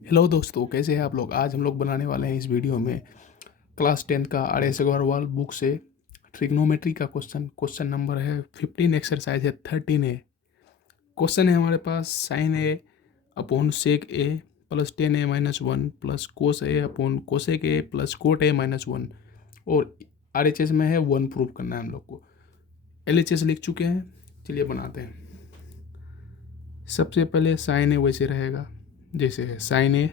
Hello दोस्तों, कैसे हैं आप लोग। आज हम लोग बनाने वाले हैं इस वीडियो में क्लास 10 का आर एस अग्रवाल बुक से ट्रिग्नोमेट्री का क्वेश्चन नंबर है 15, एक्सरसाइज है 13A। क्वेश्चन है हमारे पास sine A upon sec A plus 10A-1 plus cos A upon cosec A plus cot A-1 और आर एच एस में है 1 प्रूव करना है हम लोग को। एल एच एस लिख चुके हैं, चलिए बनाते हैं। सबसे पहले साइन ए वैसे रहेगा जैसे है साइन ए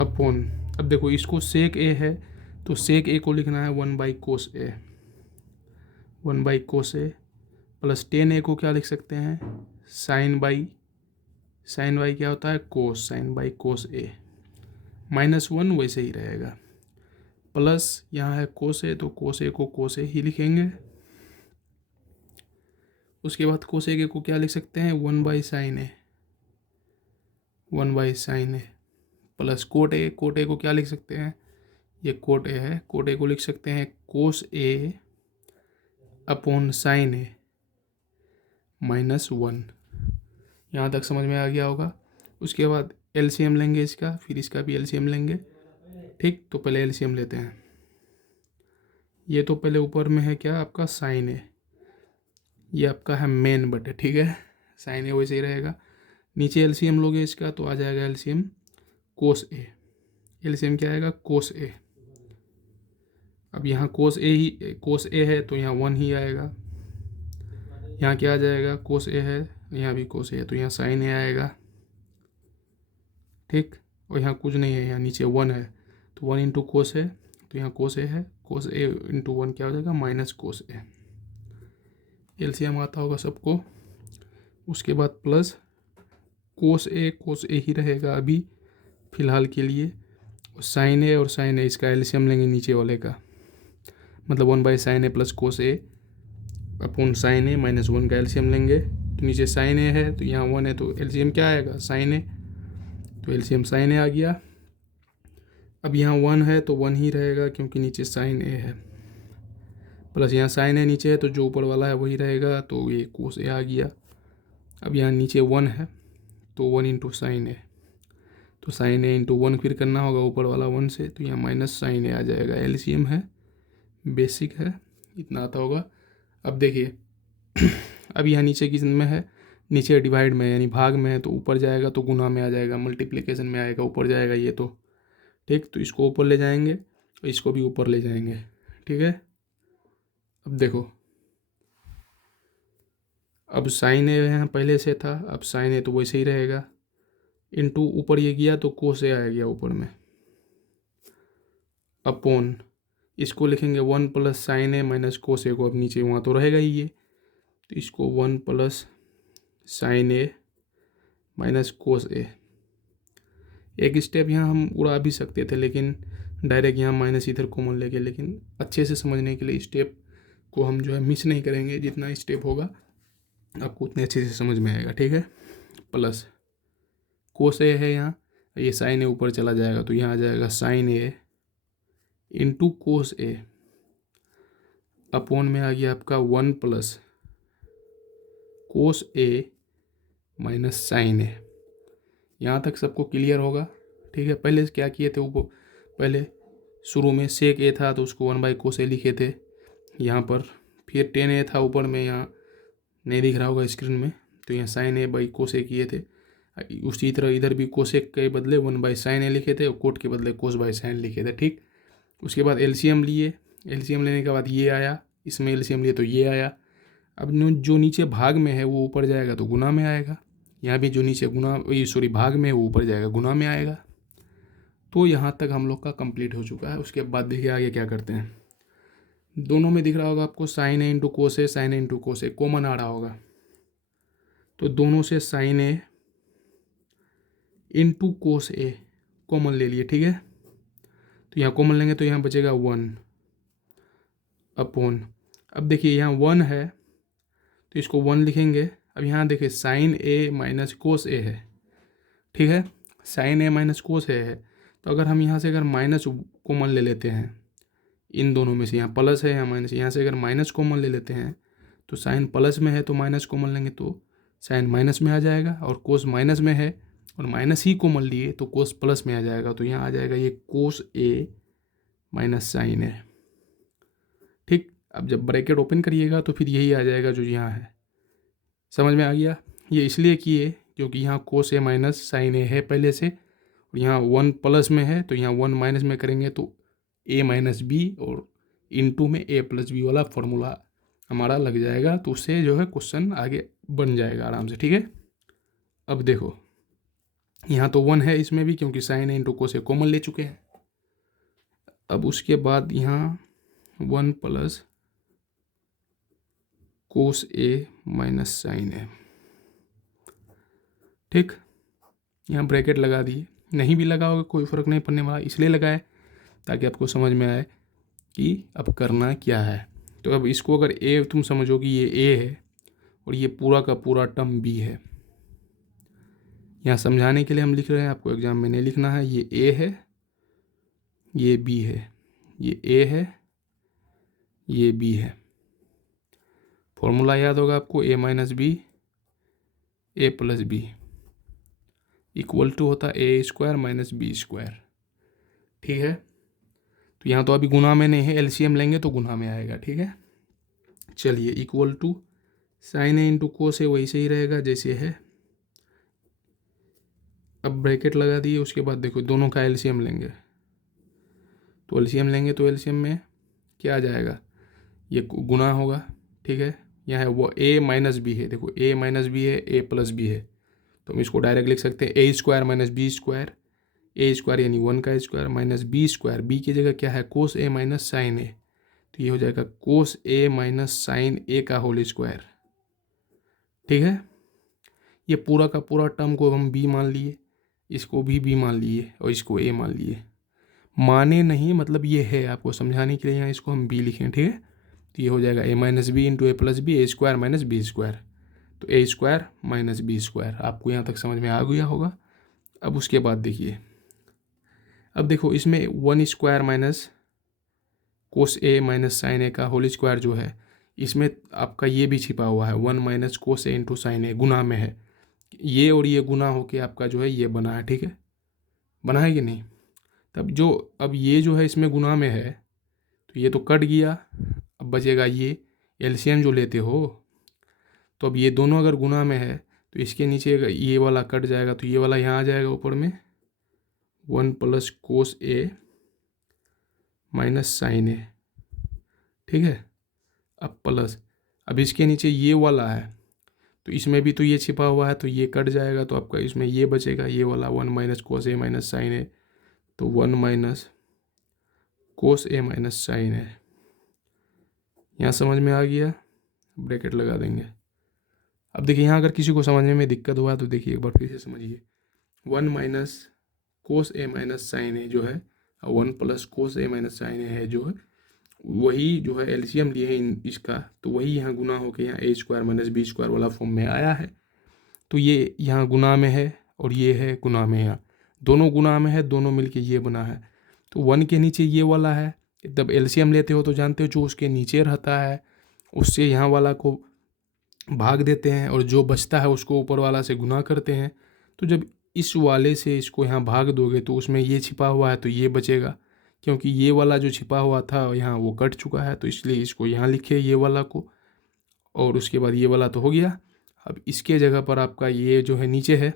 अपॉन, अब देखो इसको सेक ए है तो सेक ए को लिखना है 1/कोस ए, 1/कोस ए प्लस 10A को क्या लिख सकते हैं साइन बाई क्या होता है कोस, साइन/कोस ए -1 वैसे ही रहेगा प्लस यहाँ है कोस ए तो कोस ए को कोस ए ही लिखेंगे। उसके बाद कोस ए को क्या लिख सकते हैं 1/साइन ए, 1/साइन ए प्लस कोट ए को क्या लिख सकते हैं, ये कोट ए है, कोट ए को लिख सकते हैं कोस ए अपॉन साइन ए -1। यहाँ तक समझ में आ गया होगा। उसके बाद एलसीएम लेंगे इसका, फिर इसका भी एलसीएम लेंगे। ठीक, तो पहले एलसीएम लेते हैं। ये तो पहले ऊपर में है क्या आपका साइन ए, ये आपका है मेन बटे, ठीक है, साइन ए वैसे ही रहेगा। नीचे एलसीएम लोगे इसका तो आ जाएगा एलसीएम कोस ए, एलसीएम क्या आएगा कोस ए। अब यहाँ कोस ए है तो यहाँ 1 ही आएगा। यहाँ क्या आ जाएगा कोस ए है, यहाँ भी कोस ए है तो यहाँ साइन ए आएगा। ठीक, और यहाँ कुछ नहीं है, यहाँ नीचे 1 है तो 1 इंटू कोस है तो यहाँ कोस ए है, कोस ए इंटू 1 क्या हो जाएगा -कोस ए। एलसीएम आता होगा सबको। उसके बाद प्लस कोस ए ही रहेगा अभी फ़िलहाल के लिए। साइन ए और साइन ए इसका एलसीएम लेंगे नीचे वाले का, मतलब 1/साइन ए plus cos A upon sine ए -1 का एलसीएम लेंगे। तो नीचे साइन ए है तो यहाँ 1 है तो एलसीएम क्या आएगा साइन ए, तो एलसीएम साइन ए आ गया। अब यहाँ 1 है तो 1 ही रहेगा क्योंकि नीचे साइन ए है, प्लस यहाँ साइन ए नीचे है तो जो ऊपर वाला है वही रहेगा तो ये कोस ए आ गया। अब यहाँ नीचे 1 है तो 1 इंटू साइन ए, तो साइन ए इंटू 1 फिर करना होगा ऊपर वाला 1 से, तो यहाँ -साइन ए आ जाएगा। एलसीएम है, बेसिक है, इतना आता होगा। अब देखिए अब यहाँ नीचे किस में है, नीचे डिवाइड में यानी भाग में है तो ऊपर जाएगा तो गुना में आ जाएगा, मल्टीप्लिकेशन में आएगा, ऊपर जाएगा ये तो। ठीक, तो इसको ऊपर ले जाएंगे और इसको भी ऊपर ले जाएंगे। ठीक है, अब देखो अब साइन ए यहाँ पहले से था, अब साइन ए तो वैसे ही रहेगा, इंटू ऊपर ये गया तो कोस ए आ गया ऊपर में, अपॉन इसको लिखेंगे 1 प्लस साइन ए माइनस कोस ए को, अब नीचे वहाँ तो रहेगा ही ये, तो इसको 1 प्लस साइन ए माइनस कोस ए। एक स्टेप यहाँ हम उड़ा भी सकते थे लेकिन डायरेक्ट यहाँ माइनस इधर कॉमन लेके, लेकिन अच्छे से समझने के लिए स्टेप को हम जो है मिस नहीं करेंगे, जितना स्टेप होगा आपको उतने अच्छे से समझ में आएगा। ठीक है, प्लस कोस ए है यहाँ, ये साइन ए ऊपर चला जाएगा तो यहाँ आ जाएगा sign A into cos A, upon में आ गया आपका 1 प्लस कोस ए माइनस साइन ए। यहाँ तक सबको क्लियर होगा। ठीक है, पहले क्या किए थे ऊपर, पहले शुरू में सेक ए था तो उसको 1/कोस ए लिखे थे यहाँ पर, फिर 10A था ऊपर में, यहाँ नहीं दिख रहा होगा स्क्रीन में, तो यहाँ साइन ए बाई कोस ए किए थे। उसी तरह इधर भी कोसेक के बदले 1/साइन ए लिखे थे और कोट के बदले कोस/साइन लिखे थे। ठीक, उसके बाद एलसीएम लिए, एलसीएम लेने के बाद ये आया, इसमें एलसीएम लिए तो ये आया। अब जो नीचे भाग में है वो ऊपर जाएगा तो गुना में आएगा, यहाँ भी जो नीचे भाग में है वो ऊपर जाएगा गुना में आएगा। तो यहाँ तक हम लोग का कंप्लीट हो चुका है। उसके बाद देखिए आगे क्या करते हैं। दोनों में दिख रहा होगा आपको साइन ए इंटू कोस ए, साइन ए इंटू कोस ए कॉमन आ रहा होगा, तो दोनों से साइन ए इंटू कोस ए कॉमन ले लिए। ठीक है, तो यहाँ कॉमन लेंगे तो यहाँ बचेगा 1 अपॉन, अब देखिए यहाँ 1 है तो इसको 1 लिखेंगे। अब यहाँ देखिए साइन ए माइनस कोस ए है, ठीक है, साइन ए माइनस कोस ए है, तो अगर हम यहाँ से अगर माइनस कॉमन ले लेते हैं इन दोनों में से, यहाँ प्लस है यहाँ माइनस, यहाँ से अगर माइनस कॉमन ले लेते हैं तो साइन प्लस में है तो माइनस कॉमन लेंगे तो साइन माइनस में आ जाएगा, और कोस माइनस में है और माइनस ही कॉमन लिए तो कोस प्लस में आ जाएगा, तो यहाँ आ जाएगा ये कोस ए माइनस साइन ए। ठीक, अब जब ब्रैकेट ओपन करिएगा तो फिर यही आ जाएगा जो यहाँ है। समझ में आ गया? ये इसलिए किए क्योंकि यहाँ कोस ए माइनस साइन ए है पहले से, और यहाँ 1 प्लस में है तो यहाँ 1 माइनस में करेंगे तो ए माइनस बी, और इनटू में ए प्लस बी वाला फॉर्मूला हमारा लग जाएगा। तो उससे जो है क्वेश्चन आगे बन जाएगा आराम से। ठीक है, अब देखो यहाँ तो 1 है इसमें भी, क्योंकि साइन ए इंटू कोस ए कॉमन ले चुके हैं। अब उसके बाद यहाँ 1 प्लस कोस ए माइनस साइन ए। ठीक, यहाँ ब्रैकेट लगा दिए, नहीं भी लगाओगे कोई फ़र्क नहीं पड़ने वाला, इसलिए लगाए ताकि आपको समझ में आए कि अब करना क्या है। तो अब इसको अगर ए तुम समझो कि ये ए है और ये पूरा का पूरा टर्म बी है, यहाँ समझाने के लिए हम लिख रहे हैं, आपको एग्जाम में नहीं लिखना है। ये ए है, ये बी है, ये ए है, ये बी है। फॉर्मूला याद होगा आपको, A minus B A plus B equal to होता है A square minus B square. ठीक है, तो यहाँ तो अभी गुना में नहीं है, एलसीएम लेंगे तो गुना में आएगा। ठीक है, चलिए equal to sine A into cos A वही सही रहेगा जैसे है। अब ब्रैकेट लगा दिए, उसके बाद देखो दोनों का एलसीएम लेंगे, तो एलसीएम लेंगे तो एलसीएम में क्या आ जाएगा, ये गुना होगा। ठीक है, यहाँ है वो ए माइनस बी है, देखो ए माइनस बी है, ए प्लस बी है, तो हम इसको डायरेक्ट लिख सकते हैं a square minus B square. A square यानी 1 का square minus B square, b की जगह क्या है कोस ए माइनस साइन ए, तो ये हो जाएगा कोस ए माइनस साइन ए का होल स्क्वायर। ठीक है, ये पूरा का पूरा टर्म को हम बी मान लिए, इसको भी बी मान लिए और इसको ए मान लिए। माने नहीं मतलब ये है, आपको समझाने के लिए यहाँ इसको हम बी लिखें। ठीक है, तो ये हो जाएगा ए माइनस बी इंटू ए प्लस बी, ए स्क्वायर माइनस बी स्क्वायर, तो ए स्क्वायर माइनस बी स्क्वायर। आपको यहाँ तक समझ में आ गया होगा। अब उसके बाद देखिए, अब देखो इसमें 1 स्क्वायर माइनस कोस ए माइनस साइन ए का होल स्क्वायर जो है, इसमें आपका ये भी छिपा हुआ है 1 माइनस कोस ए इंटू साइन ए, गुना में है ये, और ये गुना होके आपका जो है ये बना है। ठीक है, बना है कि नहीं? तब जो अब ये जो है इसमें गुना में है तो ये तो कट गया, अब बचेगा ये एलसीएम जो लेते हो, तो अब ये दोनों अगर गुना में है तो इसके नीचे ये वाला कट जाएगा, तो ये वाला यहाँ आ जाएगा ऊपर में 1 प्लस कोस ए माइनस साइन ए। ठीक है, अब प्लस, अब इसके नीचे ये वाला है तो इसमें भी तो ये छिपा हुआ है, तो ये कट जाएगा, तो आपका इसमें ये बचेगा ये वाला 1 माइनस कोस ए माइनस साइन ए, तो 1 माइनस कोस ए माइनस साइन ए। यहाँ समझ में आ गया, ब्रैकेट लगा देंगे। अब देखिए यहाँ अगर किसी को समझने में दिक्कत हुआ तो देखिए एक बार फिर से समझिए, 1 माइनस कोस ए माइनस साइन ए जो है, 1 प्लस कोस ए माइनस साइन ए है जो है, वही जो है एलसीएम लिए है इसका, तो वही यहाँ गुना होकर यहाँ ए स्क्वायर माइनस बी स्क्वायर वाला फॉर्म में आया है। तो ये यहाँ गुना में है और ये है गुना में, यहाँ दोनों गुना में है, दोनों मिलके ये बना है। तो 1 के नीचे ये वाला है, जब एलसीएम लेते हो तो जानते हो जो उसके नीचे रहता है उससे यहाँ वाला को भाग देते हैं, और जो बचता है उसको ऊपर वाला से गुना करते हैं। तो जब इस वाले से इसको यहाँ भाग दोगे तो उसमें ये छिपा हुआ है तो ये बचेगा, क्योंकि ये वाला जो छिपा हुआ था यहाँ वो कट चुका है, तो इसलिए इसको यहाँ लिखे ये वाला को, और उसके बाद ये वाला तो हो गया। अब इसके जगह पर आपका ये जो है नीचे है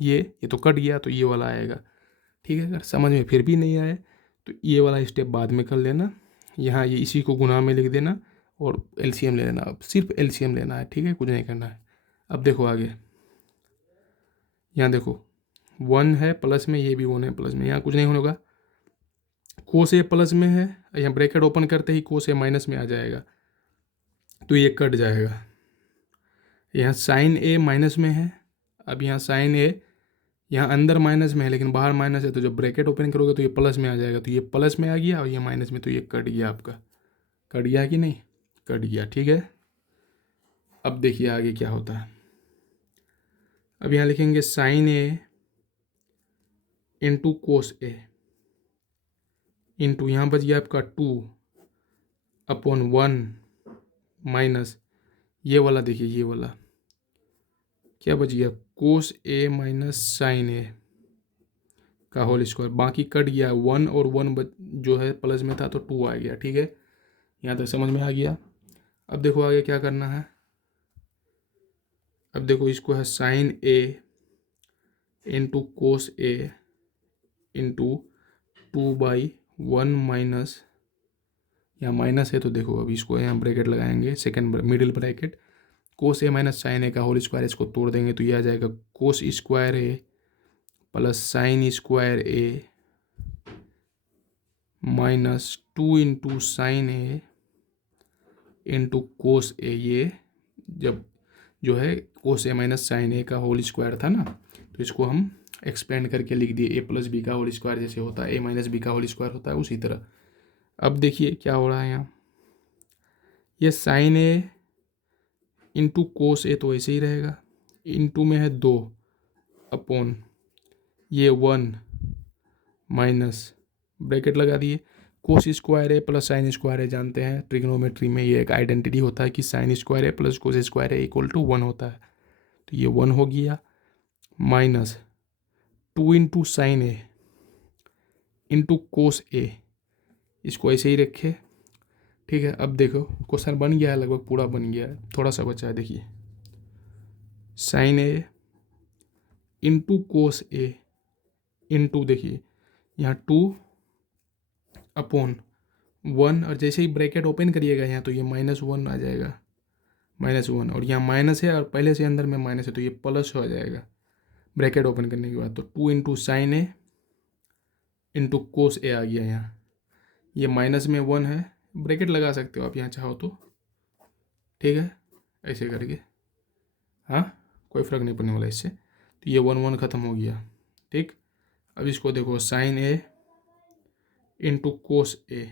ये तो कट गया, तो ये वाला आएगा। ठीक है, अगर समझ में फिर भी नहीं आए तो ये वाला स्टेप बाद में कर लेना, यहाँ ये इसी को गुना में लिख देना और एलसीएम ले लेना। अब सिर्फ एलसीएम लेना है, ठीक है, कुछ नहीं करना है। अब देखो आगे, यहाँ देखो 1 है प्लस में, ये भी 1 है प्लस में, यहाँ कुछ नहीं होगा, कोस ए प्लस में है, यहाँ ब्रैकेट ओपन करते ही कोस ए माइनस में आ जाएगा, तो ये कट जाएगा। यहाँ साइन ए माइनस में है, अब यहाँ साइन ए यहाँ अंदर माइनस में है लेकिन बाहर माइनस है, तो जब ब्रैकेट ओपन करोगे तो ये प्लस में आ जाएगा, तो ये प्लस में आ गया और ये माइनस में, तो ये कट गया आपका। कट गया कि नहीं? कट गया। ठीक है, अब देखिए आगे क्या होता है। अब यहाँ लिखेंगे साइन ए इंटू कोस ए इंटू, यहाँ बच गया आपका 2/1 माइनस ये वाला, देखिए ये वाला क्या बच गया, कोस ए माइनस साइन ए का होल स्क्वायर, बाकी कट गया 1 और 1 जो है प्लस में था तो 2 आ गया। ठीक है, यहाँ तक समझ में आ गया। अब देखो आगे क्या करना है। अब देखो इसको है साइन ए इंटू कोस ए इंटू 2/1 माइनस, यहाँ माइनस है तो देखो अब इसको यहाँ ब्रैकेट लगाएंगे, सेकेंड मिडिल ब्रैकेट, कोस ए माइनस साइन ए का होल स्क्वायर, इसको तोड़ देंगे तो ये आ जाएगा कोस square a plus sign square A minus 2 into sine A into cos ए। ये जब जो है कोस ए माइनस साइन ए का होल स्क्वायर था ना, तो इसको हम एक्सपेंड करके लिख दिए, ए प्लस बी का होल स्क्वायर जैसे होता है, ए माइनस बी का होल स्क्वायर होता है उसी तरह। अब देखिए क्या हो रहा है यहाँ, ये साइन ए इंटू कोस ए तो ऐसे ही रहेगा, इंटू में है 2 अपॉन ये 1 माइनस ब्रैकेट लगा दिए, कोस square a plus sign square ए जानते हैं ट्रिग्नोमेट्री में ये एक आइडेंटिटी होता है कि sine square a plus cos square a equal to 1 होता है, तो ये 1 हो गया minus 2 into sine A into cos a, इसको ऐसे ही रखे। ठीक है, अब देखो क्वेश्चन बन गया है, लगभग पूरा बन गया है, थोड़ा सा बचा है। देखिए साइन ए इंटू कोस ए इंटू, देखिए यहाँ 2 अपॉन 1, और जैसे ही ब्रैकेट ओपन करिएगा यहाँ तो ये -1 आ जाएगा, -1, और यहाँ माइनस है और पहले से अंदर में माइनस है तो ये प्लस हो जाएगा ब्रैकेट ओपन करने के बाद, तो 2 इंटू साइन ए इंटू कोस ए आ गया। यहाँ ये माइनस में 1 है, ब्रैकेट लगा सकते हो आप यहाँ चाहो तो, ठीक है, ऐसे करके, हाँ कोई फ़र्क नहीं पड़ने वाला इससे। तो ये 1 1 ख़त्म हो गया। ठीक, अब इसको देखो साइन ए इंटू कोस ए,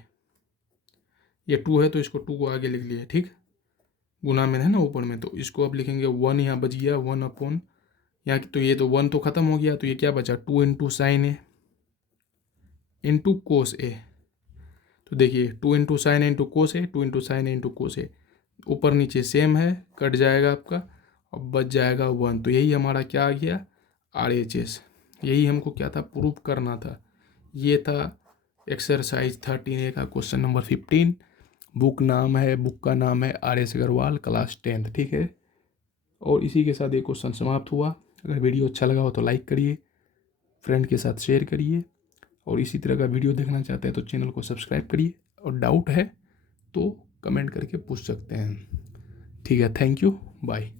ये 2 है तो इसको 2 को आगे लिख लिए, ठीक, गुना में है ना ऊपर में, तो इसको अब लिखेंगे 1, यहाँ बच गया 1 अपॉन यहाँ, तो ये तो 1 तो ख़त्म हो गया, तो ये क्या बचा 2 इंटू साइन ए इंटू कोस ए। तो देखिए 2 इंटू साइन ए इंटू कोस ए, 2 इंटू साइन ए इंटू कोस ए, ऊपर नीचे सेम है, कट जाएगा आपका और बच जाएगा 1। तो यही हमारा क्या आ गया, RHS। यही हमको क्या था, प्रूफ करना था। ये था एक्सरसाइज 13A का क्वेश्चन नंबर 15। बुक का नाम है RS अग्रवाल क्लास 10th। ठीक है, और इसी के साथ ये क्वेश्चन समाप्त हुआ। अगर वीडियो अच्छा लगा हो तो लाइक करिए, फ्रेंड के साथ शेयर करिए, और इसी तरह का वीडियो देखना चाहते हैं तो चैनल को सब्सक्राइब करिए, और डाउट है तो कमेंट करके पूछ सकते हैं। ठीक है, थैंक यू, बाय।